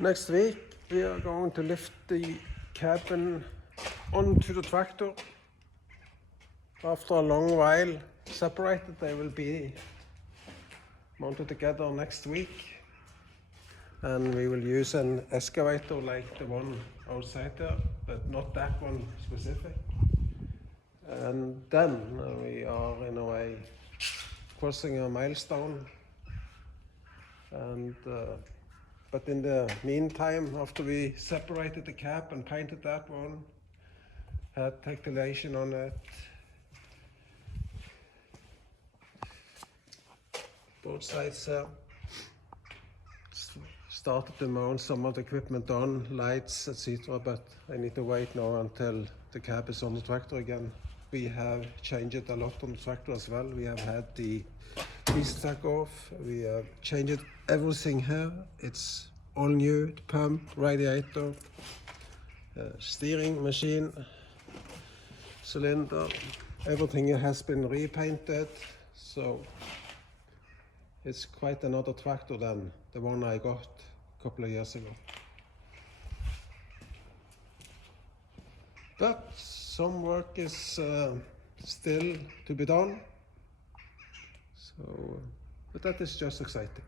Next week we are going to lift the cabin onto the tractor. After a long while separated, they will be mounted together next week, and we will use an excavator like the one outside there, but not that one specific. And then we are in a way crossing a milestone, and but in the meantime, after we separated the cab and painted that one, had tactilation on it, both sides started to mount some of the equipment on, lights, etc. But I need to wait now until the cab is on the tractor again. We have changed a lot on the tractor as well. We have had the piece track off. We have changed everything here. It's all new, the pump, radiator, steering machine, cylinder. Everything has been repainted. So it's quite another tractor than the one I got a couple of years ago. But some work is still to be done. So, but that is just exciting.